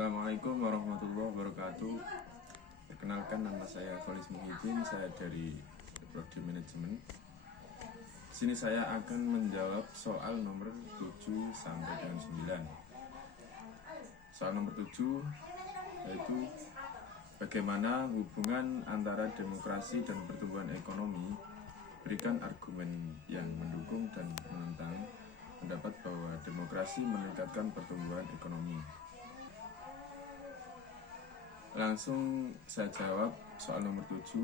Assalamualaikum warahmatullahi wabarakatuh. Perkenalkan, nama saya Kholis Muhyiddin, saya dari Prodi Manajemen. Di sini saya akan menjawab soal nomor 7 sampai dengan 9. Soal nomor 7 yaitu bagaimana hubungan antara demokrasi dan pertumbuhan ekonomi. Berikan argumen yang mendukung dan menentang pendapat bahwa demokrasi meningkatkan pertumbuhan ekonomi. Langsung saya jawab soal nomor 7.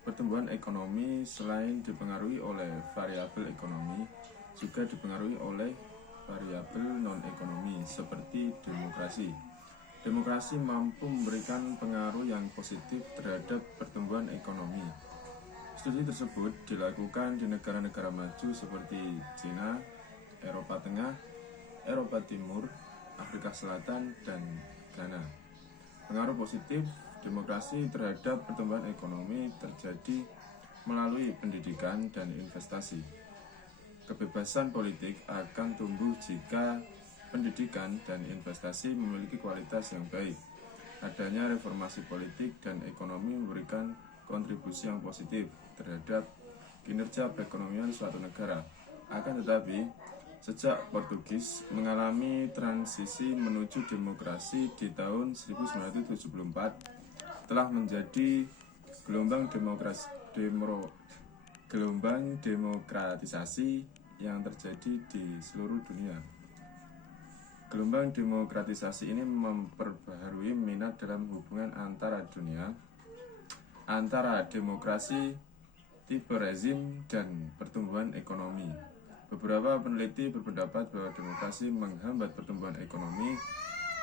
Pertumbuhan ekonomi selain dipengaruhi oleh variabel ekonomi, juga dipengaruhi oleh variabel non-ekonomi seperti demokrasi. Demokrasi mampu memberikan pengaruh yang positif terhadap pertumbuhan ekonomi. Studi tersebut dilakukan di negara-negara maju seperti Cina, Eropa Tengah, Eropa Timur, Afrika Selatan, dan Ghana. Pengaruh positif demokrasi terhadap pertumbuhan ekonomi terjadi melalui pendidikan dan investasi. Kebebasan politik akan tumbuh jika pendidikan dan investasi memiliki kualitas yang baik. Adanya reformasi politik dan ekonomi memberikan kontribusi yang positif terhadap kinerja perekonomian suatu negara. Akan tetapi, sejak Portugis mengalami transisi menuju demokrasi di tahun 1974, telah menjadi gelombang demokratisasi yang terjadi di seluruh dunia. Gelombang demokratisasi ini memperbaharui minat dalam hubungan antara dunia, antara demokrasi, tipe rezim, dan pertumbuhan ekonomi. Beberapa peneliti berpendapat bahwa demokrasi menghambat pertumbuhan ekonomi.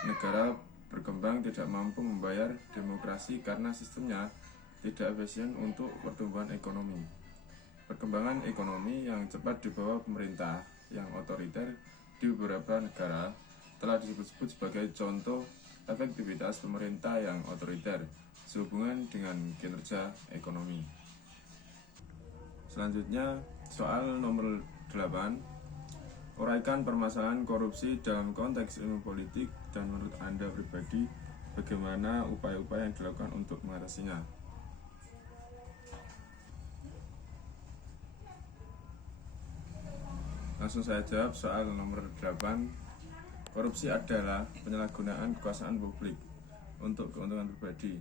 Negara berkembang tidak mampu membayar demokrasi karena sistemnya tidak efisien untuk pertumbuhan ekonomi. Perkembangan ekonomi yang cepat di bawah pemerintah yang otoriter di beberapa negara telah disebut-sebut sebagai contoh efektivitas pemerintah yang otoriter sehubungan dengan kinerja ekonomi. Selanjutnya, soal nomor 8. Uraikan permasalahan korupsi dalam konteks ilmu politik dan menurut Anda pribadi, bagaimana upaya-upaya yang dilakukan untuk mengatasinya? Langsung saya jawab soal nomor 8. Korupsi adalah penyalahgunaan kekuasaan publik untuk keuntungan pribadi.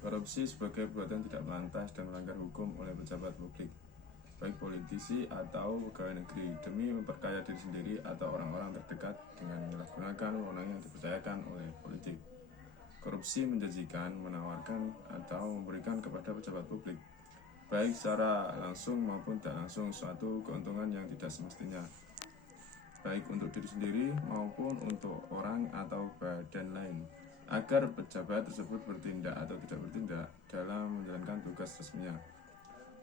Korupsi sebagai perbuatan tidak pantas dan melanggar hukum oleh pejabat publik, baik politisi atau pegawai negeri, demi memperkaya diri sendiri atau orang-orang terdekat dengan menyalahgunakan wewenang yang dipercayakan oleh politik. Korupsi menjanjikan, menawarkan, atau memberikan kepada pejabat publik, baik secara langsung maupun tidak langsung, suatu keuntungan yang tidak semestinya, baik untuk diri sendiri maupun untuk orang atau badan lain, agar pejabat tersebut bertindak atau tidak bertindak dalam menjalankan tugas resminya.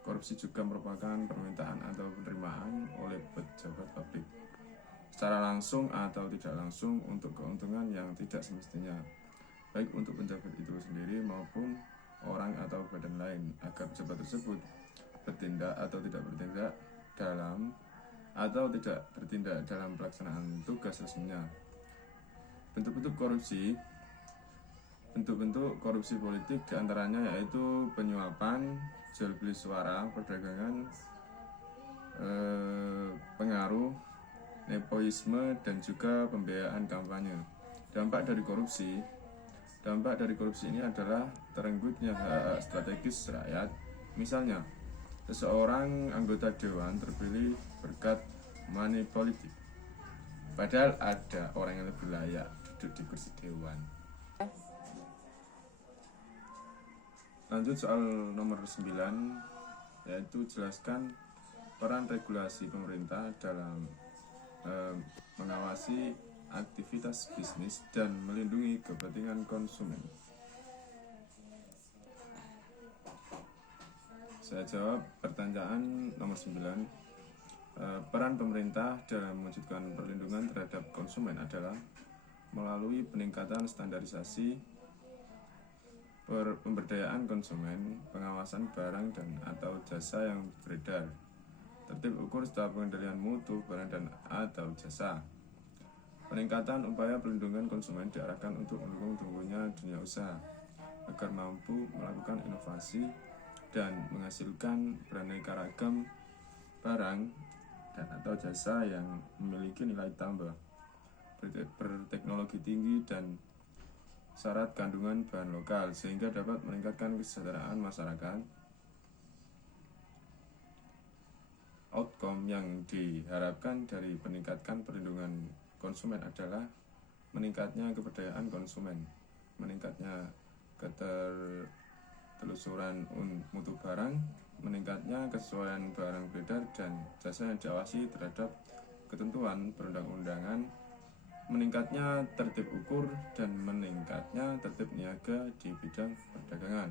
Korupsi juga merupakan permintaan atau penerimaan oleh pejabat publik secara langsung atau tidak langsung untuk keuntungan yang tidak semestinya, baik untuk pejabat itu sendiri maupun orang atau badan lain, agar pejabat tersebut bertindak atau tidak bertindak dalam pelaksanaan tugas resminya. Bentuk-bentuk korupsi politik diantaranya yaitu penyuapan, jual beli suara, perdagangan, pengaruh, nepotisme, dan juga pembiayaan kampanye. Dampak dari korupsi ini adalah terenggutnya hak strategis rakyat. Misalnya, seseorang anggota dewan terpilih berkat money politik, padahal ada orang yang lebih layak duduk di kursi dewan. Lanjut soal nomor 9, yaitu jelaskan peran regulasi pemerintah dalam mengawasi aktivitas bisnis dan melindungi kepentingan konsumen. Saya jawab pertanyaan nomor 9. Peran pemerintah dalam mewujudkan perlindungan terhadap konsumen adalah melalui peningkatan standarisasi, pemberdayaan konsumen, pengawasan barang dan atau jasa yang beredar, tertib ukur serta pengendalian mutu barang dan atau jasa, Peningkatan upaya pelindungan konsumen diarahkan untuk mendukung tumbuhnya dunia usaha agar mampu melakukan inovasi dan menghasilkan beraneka ragam barang dan atau jasa yang memiliki nilai tambah, berteknologi tinggi dan syarat kandungan bahan lokal sehingga dapat meningkatkan kesejahteraan masyarakat. Outcome yang diharapkan dari meningkatkan perlindungan konsumen adalah meningkatnya keberdayaan konsumen, meningkatnya ketelusuran mutu barang, meningkatnya kesesuaian barang beredar dan jasa yang diawasi terhadap ketentuan perundang-undangan, meningkatnya tertib ukur, dan meningkatnya tertib niaga di bidang perdagangan.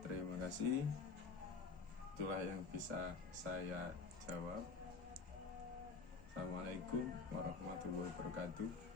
Terima kasih. Itulah yang bisa saya jawab. Assalamualaikum warahmatullahi wabarakatuh.